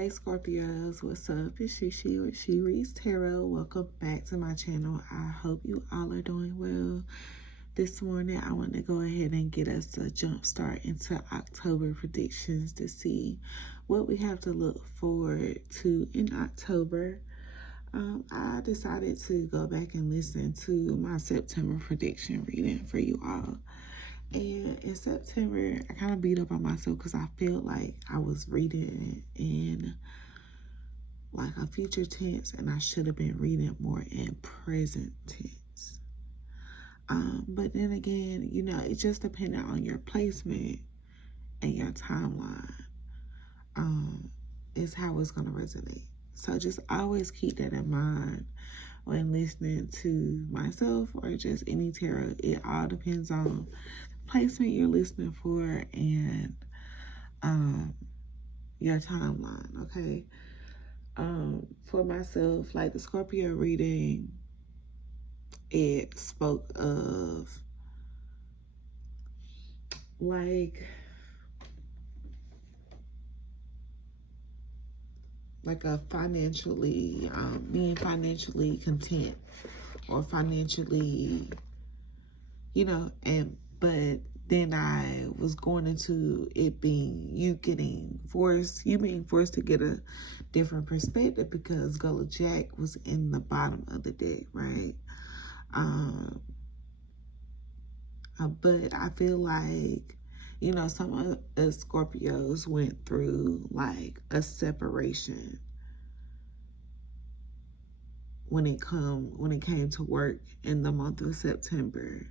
Hey Scorpios, what's up? It's Shishi with She Reads Tarot. Welcome back to my channel. I hope you all are doing well. This morning, I want to go ahead and get us a jump start into October predictions to see what we have to look forward to in October. I decided to go back and listen to my September prediction reading for you all. And in September, I kind of beat up on myself because I felt like I was reading it in like a future tense and I should have been reading it more in present tense. But then again, you know, it just depended on your placement and your timeline. Is how it's going to resonate. So just always keep that in mind when listening to myself or just any tarot. It all depends on placement you're listening for and your timeline, okay? For myself, like the Scorpio reading, it spoke of like a financially, being financially content or financially, you know, but then I was going into it being you being forced to get a different perspective because Gullah Jack was in the bottom of the deck, right? But I feel like, you know, some of us Scorpios went through like a separation when it came to work in the month of September.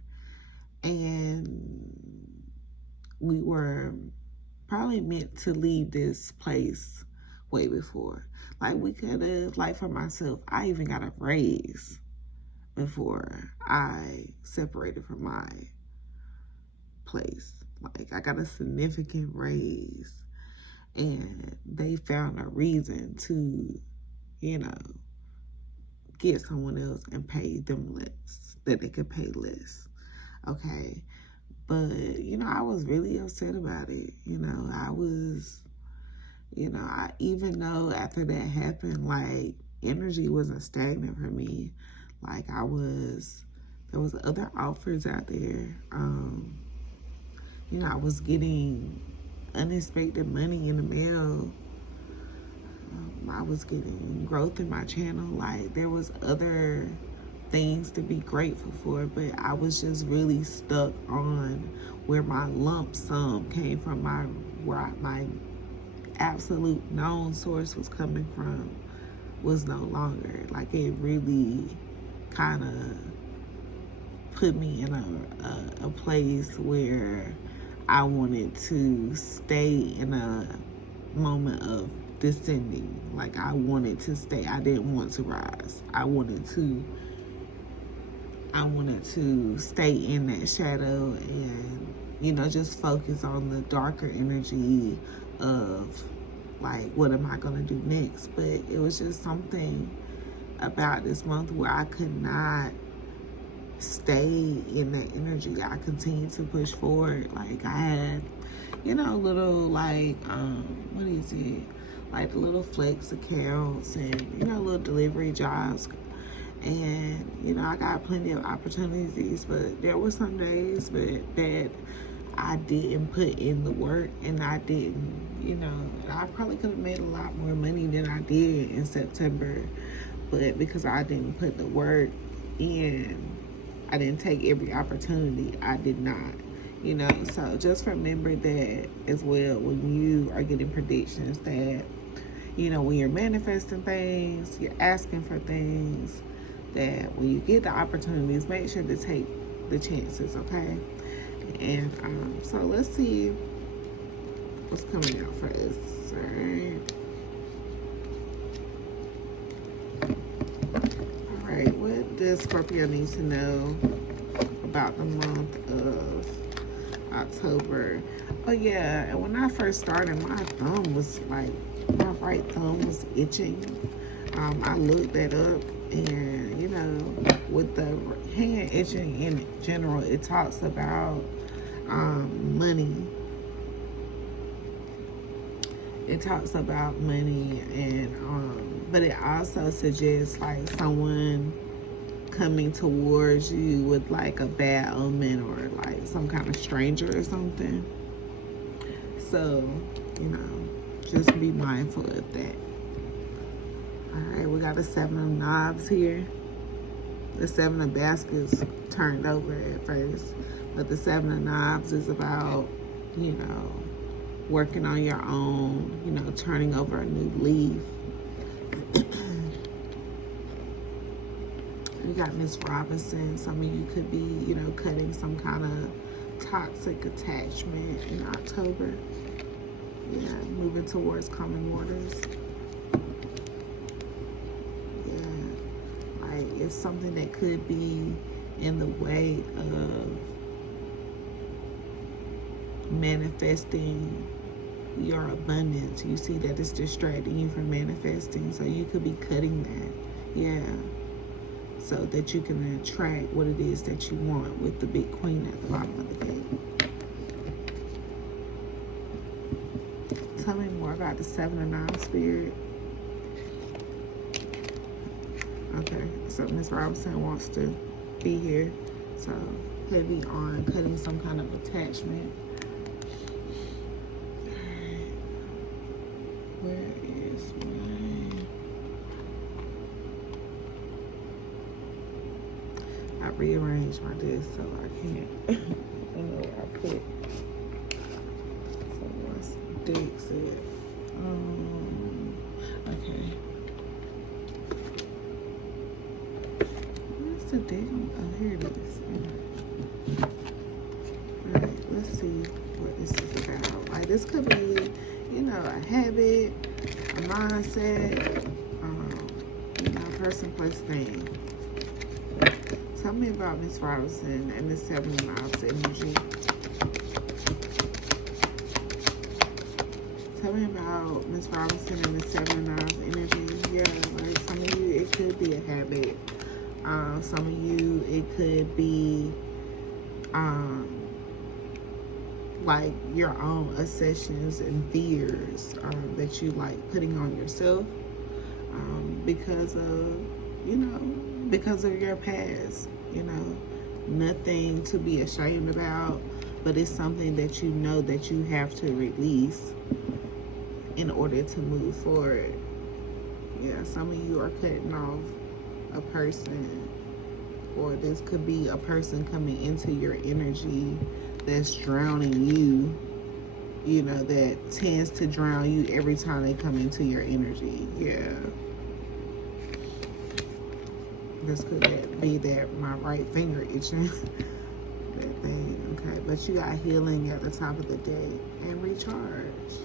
And we were probably meant to leave this place way before. Like we could have, like for myself, I even got a raise before I separated from my place. Like I got a significant raise and they found a reason to, you know, get someone else and pay them less, that they could pay less. Okay. But, you know, I was really upset about it. You know, I was, you know, even though after that happened, like energy wasn't stagnant for me. Like there was other offers out there. You know, I was getting unexpected money in the mail. I was getting growth in my channel. Like there was other things to be grateful for, but I was just really stuck on where my lump sum came from, where my absolute known source was coming from was no longer. Like it really kind of put me in a place where I wanted to stay in a moment of descending. Like I wanted to stay. I didn't want to rise. I wanted to stay in that shadow and, you know, just focus on the darker energy of like, what am I going to do next? But it was just something about this month where I could not stay in that energy. I continued to push forward. Like I had, you know, little like, what is it? Like the little flex accounts and, you know, little delivery jobs. And, you know, I got plenty of opportunities, but there were some days that I didn't put in the work and I didn't, you know, I probably could have made a lot more money than I did in September, but because I didn't put the work in, I didn't take every opportunity. I did not, you know. So just remember that as well when you are getting predictions that, you know, when you're manifesting things, you're asking for things, that when you get the opportunities, make sure to take the chances, okay? And so let's see what's coming out for us, all right? All right, what does Scorpio need to know about the month of October? Oh yeah, and when I first started, my thumb was like, my right thumb was itching. I looked that up, and, you know, with the hand itching in general, it talks about money. it talks about money, and but it also suggests like someone coming towards you with like a bad omen, or like some kind of stranger or something. So, you know, just be mindful of that. All right, we got the 7 of Knobs here. The 7 of Baskets turned over at first, but the 7 of Knobs is about, you know, working on your own, you know, turning over a new leaf. You got Miss Robinson. Some of you could be, you know, cutting some kind of toxic attachment in October. Yeah, moving towards common waters. Yeah, like it's something that could be in the way of manifesting your abundance. You see that it's distracting you from manifesting, so you could be cutting that. Yeah, so that you can attract what it is that you want, with the big queen at the bottom of the deck. Tell me more about the 7 of Knobs, Spirit. Okay, so Miss Robinson wants to be here, so heavy on cutting some kind of attachment. Where is my... I rearranged my desk so I can't... I don't know where I put... So what's Dick said? Okay. Where's the damn... Oh, here it is. Okay. Alright, let's see what this is about. Like, this could be, you know, a habit, a mindset, you know, person, place, thing. Tell me about Miss Robinson and the 7 of Knobs energy. Tell me about Miss Robinson and the 7 of Knobs energy. Yeah, like some of you, it could be a habit. Some of you, it could be like your own obsessions and fears that you like putting on yourself because of, you know, because of your past. You know, nothing to be ashamed about, but it's something that you know that you have to release in order to move forward. Yeah, some of you are cutting off a person, or this could be a person coming into your energy that's drowning you, you know, that tends to drown you every time they come into your energy. Yeah. This could be that my right finger itching. That thing, okay. But you got healing at the top of the day and recharge.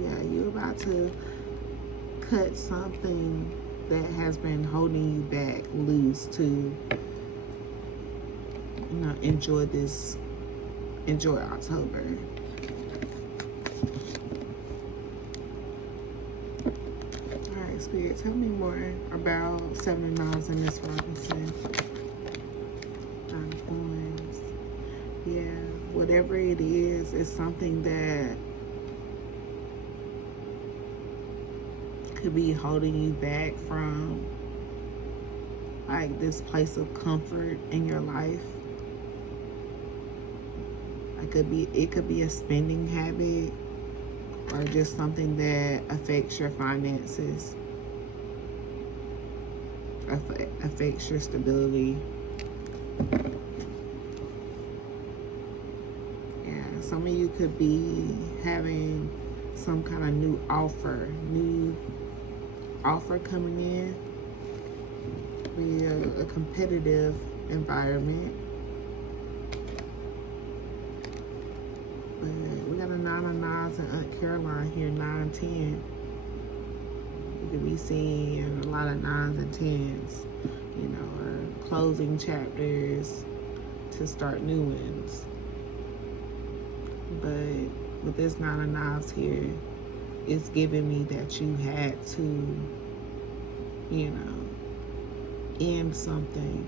Yeah, you're about to cut something that has been holding you back loose to, you know, enjoy October. All right, Spirit, tell me more about 7 of Knobs and Miss Robinson. 9 of Coins. Yeah, whatever it is, it's something that could be holding you back from like this place of comfort in your life. It could be a spending habit, or just something that affects your finances, affects your stability. Yeah, some of you could be having some kind of new offer coming in. Be a competitive environment. But we got a 9 of Knobs and Aunt Caroline here, 9-10. You could be seeing a lot of 9s and 10s, you know, or closing chapters to start new ones. But with this 9 of Knobs here, it's giving me that you had to, you know, end something.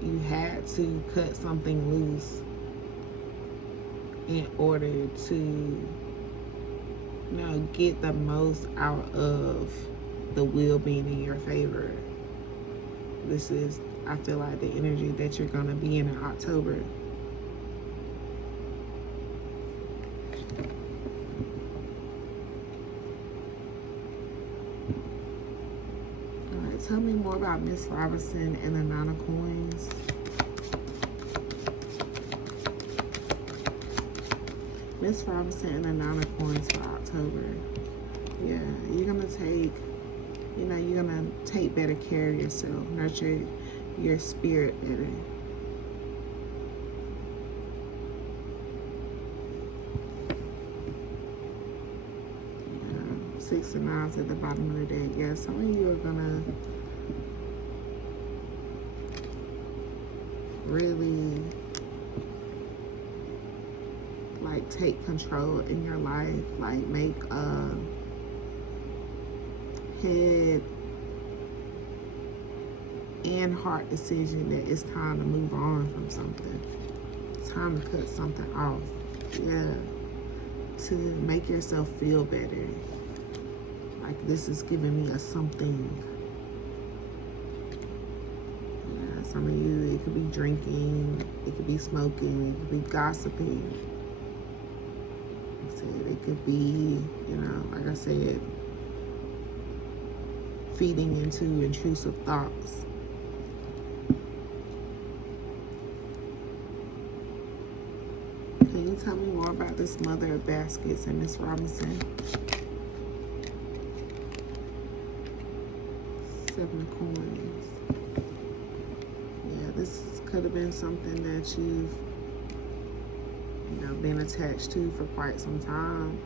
You had to cut something loose in order to you know, get the most out of the wheel being in your favor. This is, I feel like, the energy that you're going to be in October. All right, tell me more about Miss Robinson and the Nine of Coins. Miss Robinson and the Nine of Coins for October. Yeah, you're going to take, you know, you're going to take better care of yourself, nurture your spirit better. Yeah, 6 of Nines at the bottom of the deck. Yeah, some of you are going to really like take control in your life, like make a head and heart decision that it's time to move on from something. It's time to cut something off. Yeah. To make yourself feel better. Like, this is giving me a something. Yeah, some of you, it could be drinking, it could be smoking, it could be gossiping. It could be, you know, like I said, feeding into intrusive thoughts. Can you tell me more about this Mother of Baskets and Miss Robinson? 7 of Coins. Yeah, this could have been something that you've, you know, been attached to for quite some time.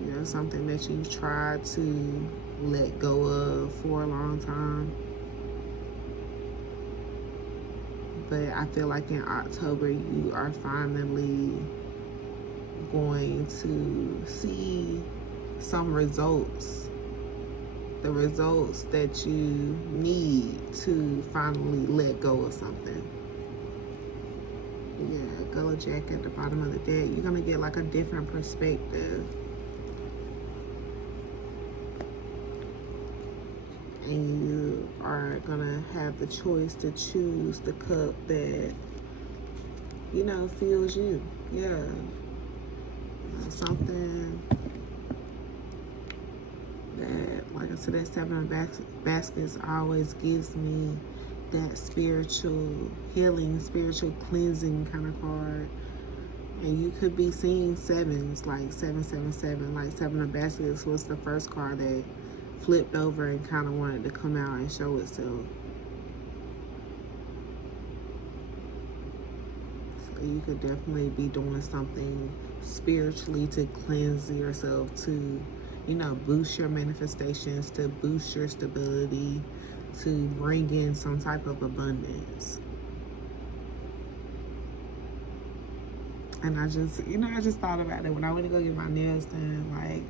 You know, something that you've tried to let go of for a long time. But I feel like in October, you are finally going to see some results. The results that you need to finally let go of something. Yeah, Gullah Jack at the bottom of the deck. You're going to get like a different perspective. And you are going to have the choice to choose the cup that, you know, fills you. Yeah. Something that, like I said, that 7 of Baskets always gives me that spiritual healing, spiritual cleansing kind of card. And you could be seeing 7s, like 777, like 7 of Baskets was the first card that flipped over and kind of wanted to come out and show itself. So you could definitely be doing something spiritually to cleanse yourself, to, you know, boost your manifestations, to boost your stability, to bring in some type of abundance. And I just, you know, I just thought about it when I went to go get my nails done. Like,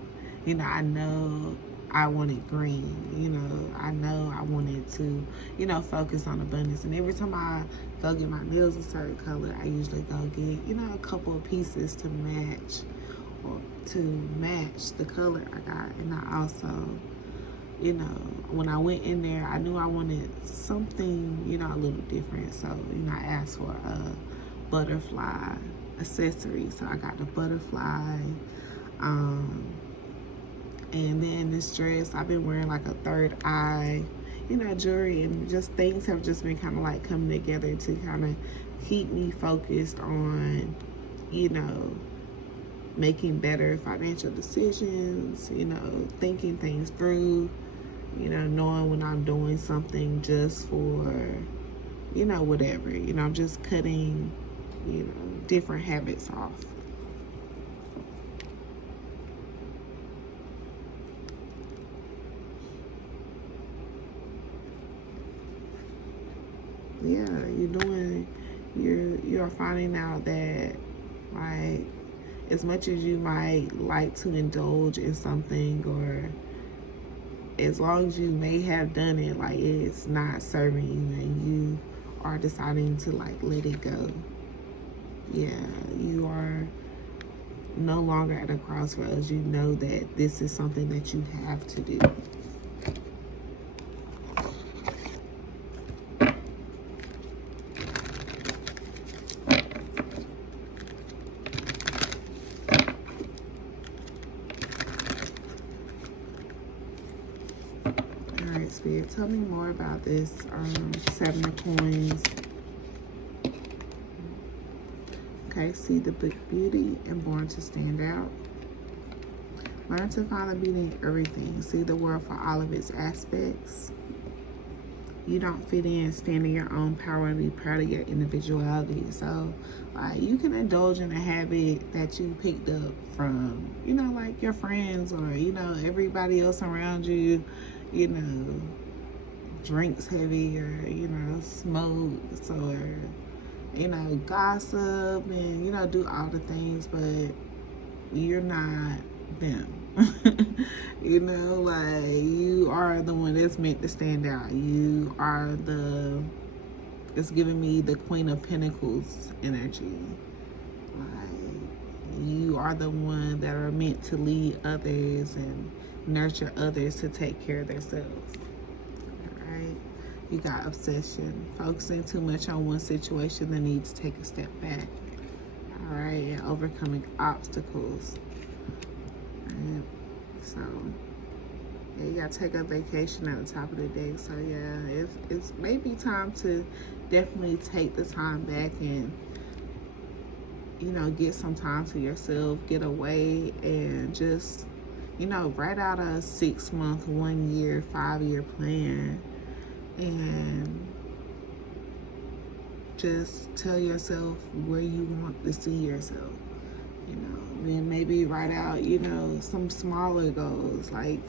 you know, I know I wanted green, you know, I know I wanted to, you know, focus on abundance. And every time I go get my nails a certain color, I usually go get, you know, a couple of pieces to match, or to match the color I got. And I also, you know, when I went in there, I knew I wanted something, you know, a little different. So, you know, I asked for a butterfly accessory. So I got the butterfly, and then this dress, I've been wearing like a third eye, you know, jewelry, and just things have just been kind of like coming together to kind of keep me focused on, you know, making better financial decisions, you know, thinking things through, you know, knowing when I'm doing something just for, you know, whatever, you know, I'm just cutting, you know, different habits off. Yeah, you're finding out that, like, as much as you might like to indulge in something, or as long as you may have done it, like, it's not serving you, and you are deciding to, like, let it go. Yeah, you are no longer at a crossroads. You know that this is something that you have to do. All right, Spirit, tell me more about this Seven of Coins. Okay, see the beauty and born to stand out. Learn to find the beauty in everything. See the world for all of its aspects. You don't fit in, stand in your own power, and be proud of your individuality. So, like, you can indulge in a habit that you picked up from, you know, like your friends or, you know, everybody else around you, you know, drinks heavy or, you know, smokes or, you know, gossip and, you know, do all the things, but you're not them. You know, like, you are the one that's meant to stand out. You are it's giving me the Queen of Pentacles energy. Like, you are the one that are meant to lead others and nurture others to take care of themselves. All right? You got obsession, focusing too much on one situation that needs to take a step back. All right? And overcoming obstacles. Right? So, yeah, you gotta take a vacation at the top of the day. So yeah, it's maybe time to definitely take the time back and, you know, get some time to yourself, get away, and just, you know, write out a 6 month, 1 year, 5 year plan, and just tell yourself where you want to see yourself. You know, then maybe write out, you know, some smaller goals, like,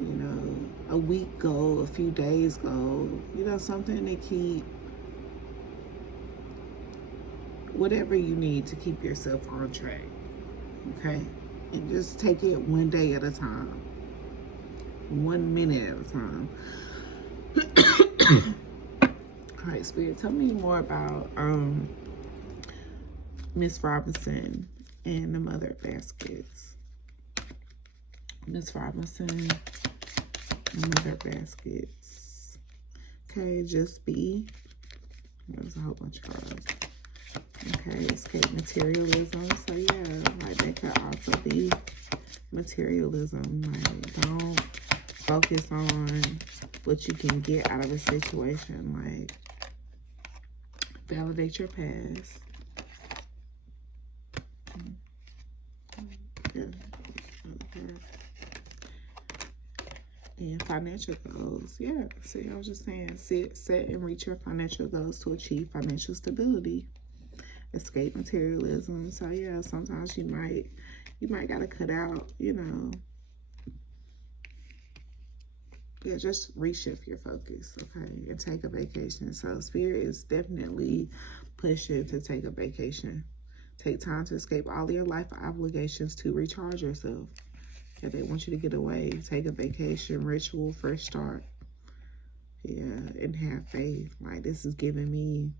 you know, a week goal, a few days goal, you know, something to keep, whatever you need to keep yourself on track, okay? And just take it one day at a time, 1 minute at a time. All right, Spirit, tell me more about Miss Robinson and the Mother Baskets. Miss Robinson, Mother Baskets. Okay, just be. There's a whole bunch of cards. Okay, escape materialism. So yeah, like that could also be materialism. Like, don't focus on what you can get out of a situation. Like, validate your past. Yeah. And financial goals. Yeah, see, I was just saying, set and reach your financial goals to achieve financial stability. Escape materialism. So yeah, sometimes you might gotta cut out, you know. Yeah, just reshift your focus, okay, and take a vacation. So Spirit is definitely pushing to take a vacation. Take time to escape all your life obligations to recharge yourself. Yeah, they want you to get away, take a vacation, ritual, fresh start. Yeah, and have faith. Like, this is giving me,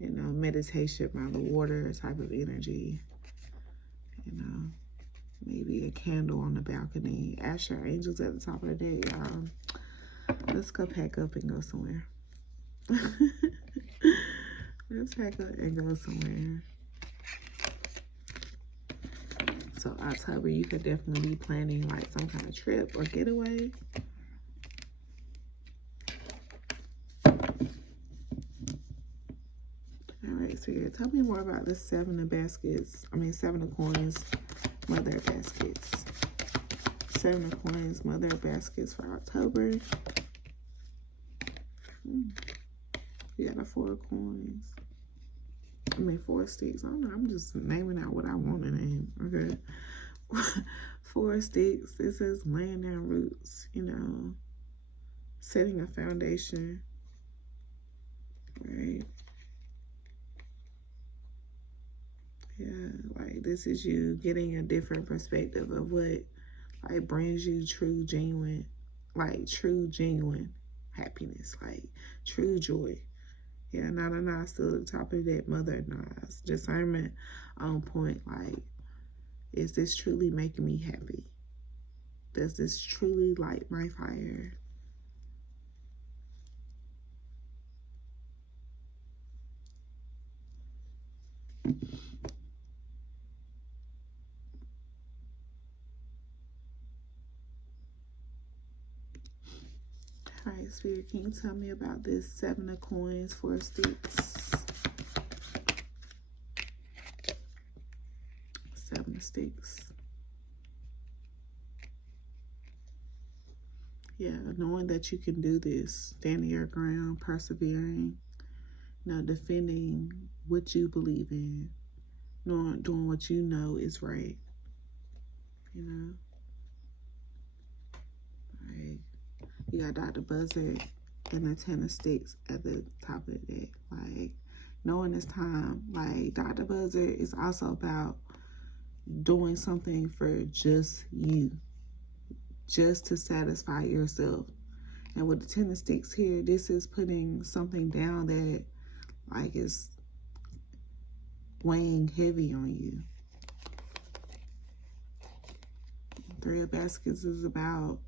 you know, meditation by the water type of energy. You know, maybe a candle on the balcony. Ask your angels at the top of the day, y'all. Let's go pack up and go somewhere. Let's pack up and go somewhere. So October, you could definitely be planning like some kind of trip or getaway. All right, so yeah, tell me more about the Seven of Coins, Mother Baskets. 7 of Coins, Mother Baskets for October. You got a 4 of Coins. 4 sticks. I don't know. I'm just naming out what I want to name. Okay. 4 sticks. This is laying down roots, you know, setting a foundation. Right. Yeah, like, this is you getting a different perspective of what, like, brings you true, genuine happiness, like true joy. Yeah, still at the top of that, Mother Nas. Discernment on point, like, Is this truly making me happy? Does this truly light my fire? All right, Spirit, can you tell me about this 7 of coins, 4 of sticks? 7 of sticks. Yeah, knowing that you can do this, standing your ground, persevering, defending what you believe in, doing what you know is right, Right. You got Dr. Buzzard and the 10 of sticks at the top of the deck. Like, knowing it's time. Like, Dr. Buzzard is also about doing something for just you, just to satisfy yourself. And with the 10 of sticks here, this is putting something down that, like, is weighing heavy on you. 3 of baskets is about,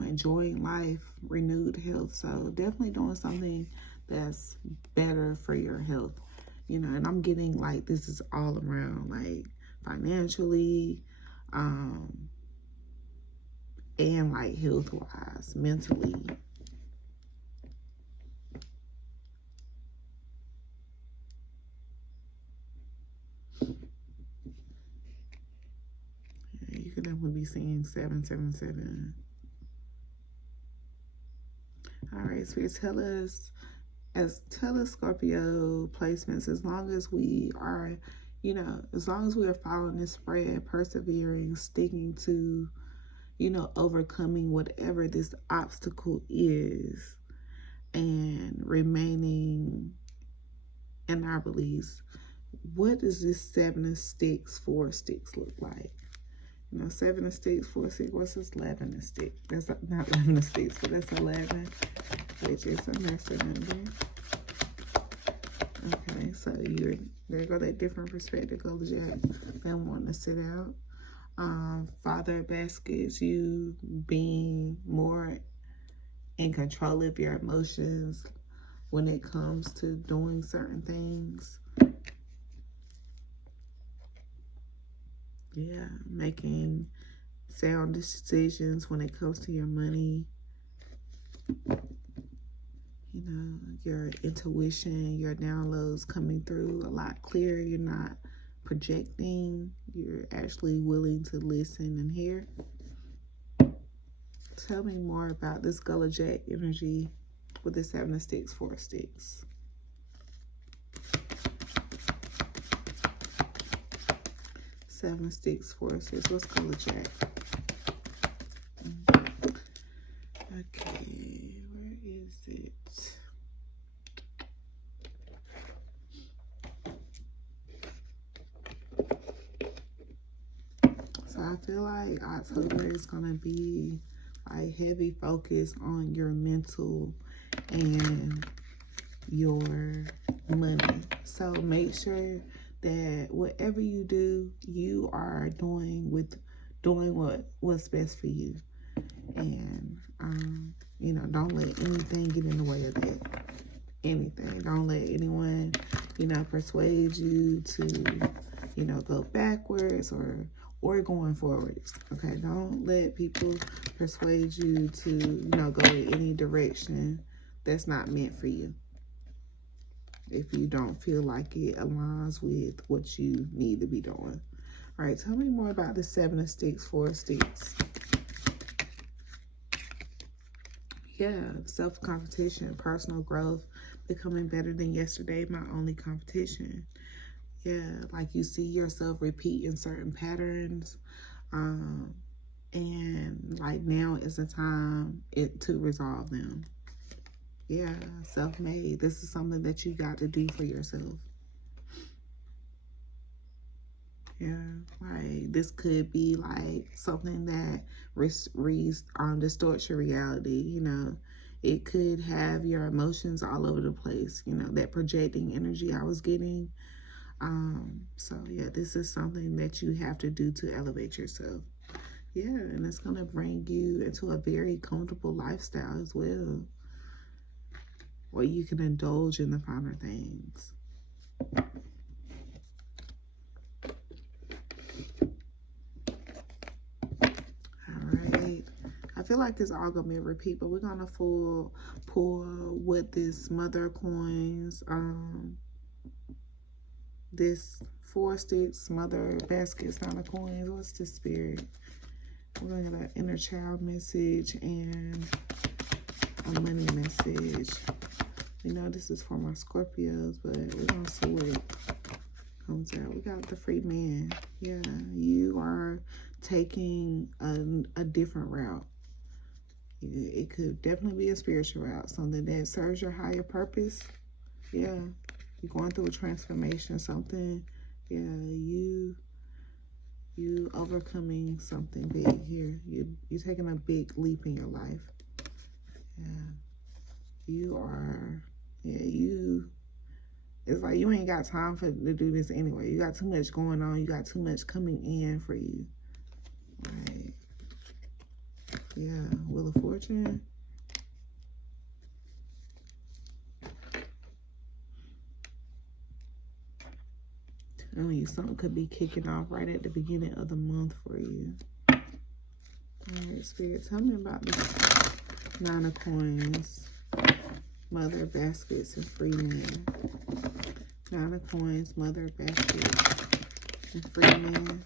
enjoying life, renewed health. So definitely doing something that's better for your health. And I'm getting, like, this is all around, like, financially, and, like, health-wise, mentally. Yeah, you could definitely be seeing 777. All right, so tell us Scorpio placements, as long as we are, as long as we are following this spread, persevering, sticking to, overcoming whatever this obstacle is, and remaining in our beliefs, what does this 7 of sticks, 4 of sticks look like? 7 of sticks, 4 of sticks, what's this 11 of sticks? That's not 11 of sticks, but that's 11, which is a master number. Okay, so there go that different perspective, go Jack, them wanting to sit out. Father of baskets, you being more in control of your emotions when it comes to doing certain things. Yeah, making sound decisions when it comes to your money. Your intuition, your downloads coming through a lot clearer. You're not projecting. You're actually willing to listen and hear. Tell me more about this Gullah Jack energy with the 7 of sticks, 4 of sticks. Seven of sticks, 4 of sticks. What's Gullah Jack? Okay, where is it? So I feel like October is gonna be like heavy focus on your mental and your money. So make sure that whatever you do, you are doing what's best for you. And don't let anything get in the way of that. Anything. Don't let anyone, persuade you to, go backwards or going forwards. Okay, don't let people persuade you to, go in any direction that's not meant for you, if you don't feel like it aligns with what you need to be doing. All right, tell me more about the 7 of sticks, 4 of sticks. Yeah, self-competition, personal growth, becoming better than yesterday, my only competition. Yeah, like you see yourself repeating certain patterns, and like now is the time to resolve them. Yeah, self-made. This is something that you got to do for yourself. Yeah, like this could be like something that distorts your reality. It could have your emotions all over the place. That projecting energy I was getting. So yeah, this is something that you have to do to elevate yourself. Yeah, and it's going to bring you into a very comfortable lifestyle as well, where you can indulge in the finer things. Alright. I feel like it's all going to be a repeat, but we're going to pull with this Mother of Coins, this 4 sticks, Mother Baskets, 9 of Coins. What's the spirit? We're going to get an inner child message and a money message. You know, this is for my Scorpios, but we're going to see what comes out. We got the free man. Yeah, you are taking a different route. It could definitely be a spiritual route, something that serves your higher purpose. Yeah, you're going through a transformation, something. Yeah, you overcoming something big here. You're taking a big leap in your life. Yeah, you are. Yeah, it's like you ain't got time to do this anyway. You got too much going on. You got too much coming in for you. Right. Yeah, Wheel of Fortune. Telling you, something could be kicking off right at the beginning of the month for you. All right, Spirit, tell me about this 9 of Coins, Mother of Baskets, and free man. 9 of Coins, Mother of Baskets, and free man.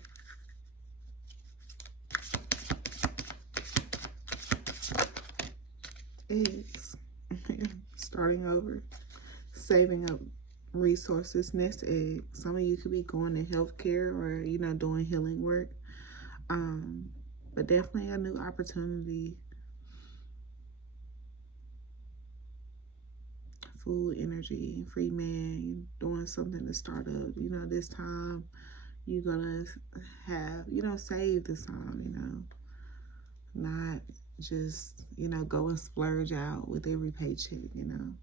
Eggs. Starting over. Saving up resources. Nest egg. Some of you could be going to healthcare or, you know, doing healing work. But definitely a new opportunity. Food, energy, free man, doing something to start up. You know, this time you're gonna have, you know, save this time, you know. Not just, you know, go and splurge out with every paycheck, you know.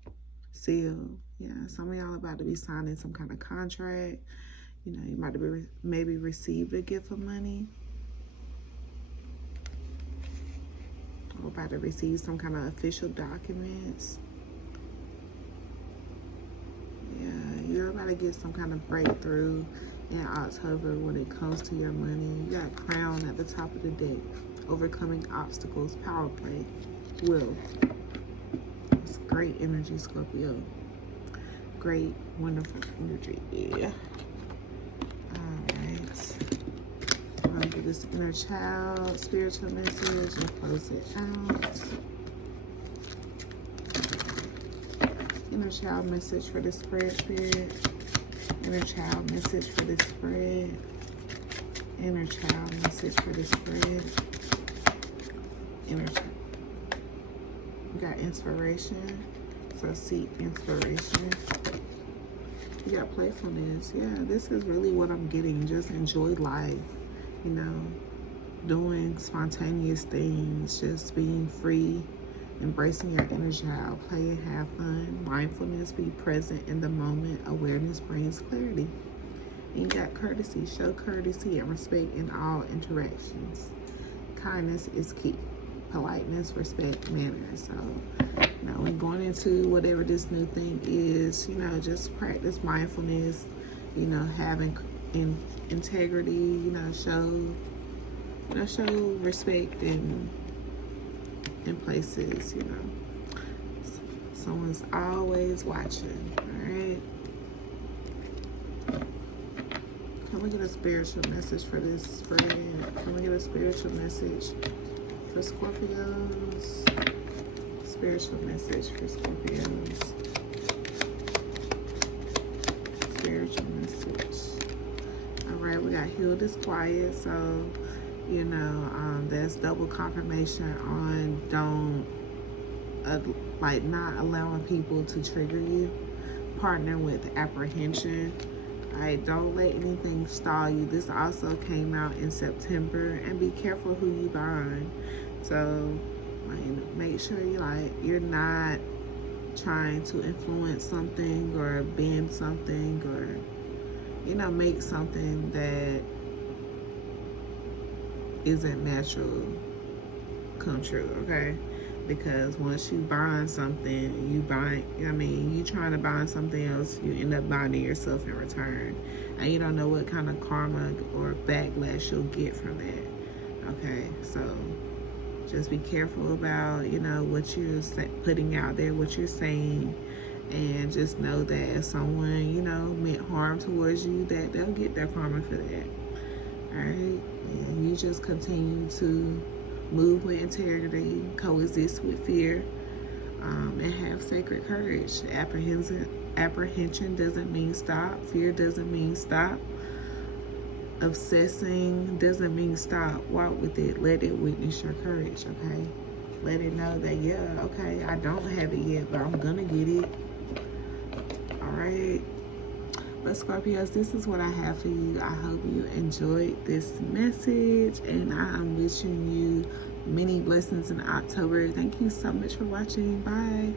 Seal. Yeah, some of y'all about to be signing some kind of contract. You know, you might be maybe receive a gift of money. Or about to receive some kind of official documents. Yeah, you're about to get some kind of breakthrough in October when it comes to your money. You got Crown at the top of the deck. Overcoming obstacles, power play, will. It's great energy, Scorpio. Great, wonderful energy. Yeah. Alright. I'm going to do this inner child spiritual message and close it out. Inner child message for the spread, Spirit. Inner child message for the spread. Inner child message for the spread. Inner child. You got inspiration. So seek inspiration. You got playfulness. Yeah, this is really what I'm getting. Just enjoy life. You know, doing spontaneous things. Just being free. Embracing your inner child. Play and have fun. Mindfulness. Be present in the moment. Awareness brings clarity. And you got courtesy. Show courtesy and respect in all interactions. Kindness is key. Politeness, respect, manners. So, you know, when going into whatever this new thing is, you know, just practice mindfulness, you know, having integrity, you know, show respect in places, you know. Someone's always watching, all right? Can we get a spiritual message for this spread? Can we get a spiritual message for Scorpios? Spiritual message for Scorpios. Spiritual message. All right, we got healed is quiet. So, you know, there's double confirmation on like not allowing people to trigger you. Partner with apprehension. Don't let anything stall you. This also came out in September. And be careful who you bind. So, like, make sure you're not trying to influence something or bend something or, make something that isn't natural come true, okay? Because once you bind something, you trying to bind something else, you end up binding yourself in return. And you don't know what kind of karma or backlash you'll get from that, okay? So just be careful about, what you're putting out there, what you're saying. And just know that if someone, meant harm towards you, that they'll get their karma for that. All right? And you just continue to move with integrity, coexist with fear, and have sacred courage. Apprehension doesn't mean stop. Fear doesn't mean stop. Obsessing doesn't mean stop. Walk with it. Let it witness your courage, okay? Let it know that, yeah, okay, I don't have it yet, but I'm gonna get it. All right? But Scorpios, this is what I have for you. I hope you enjoyed this message, and I am wishing you many blessings in October. Thank you so much for watching. Bye.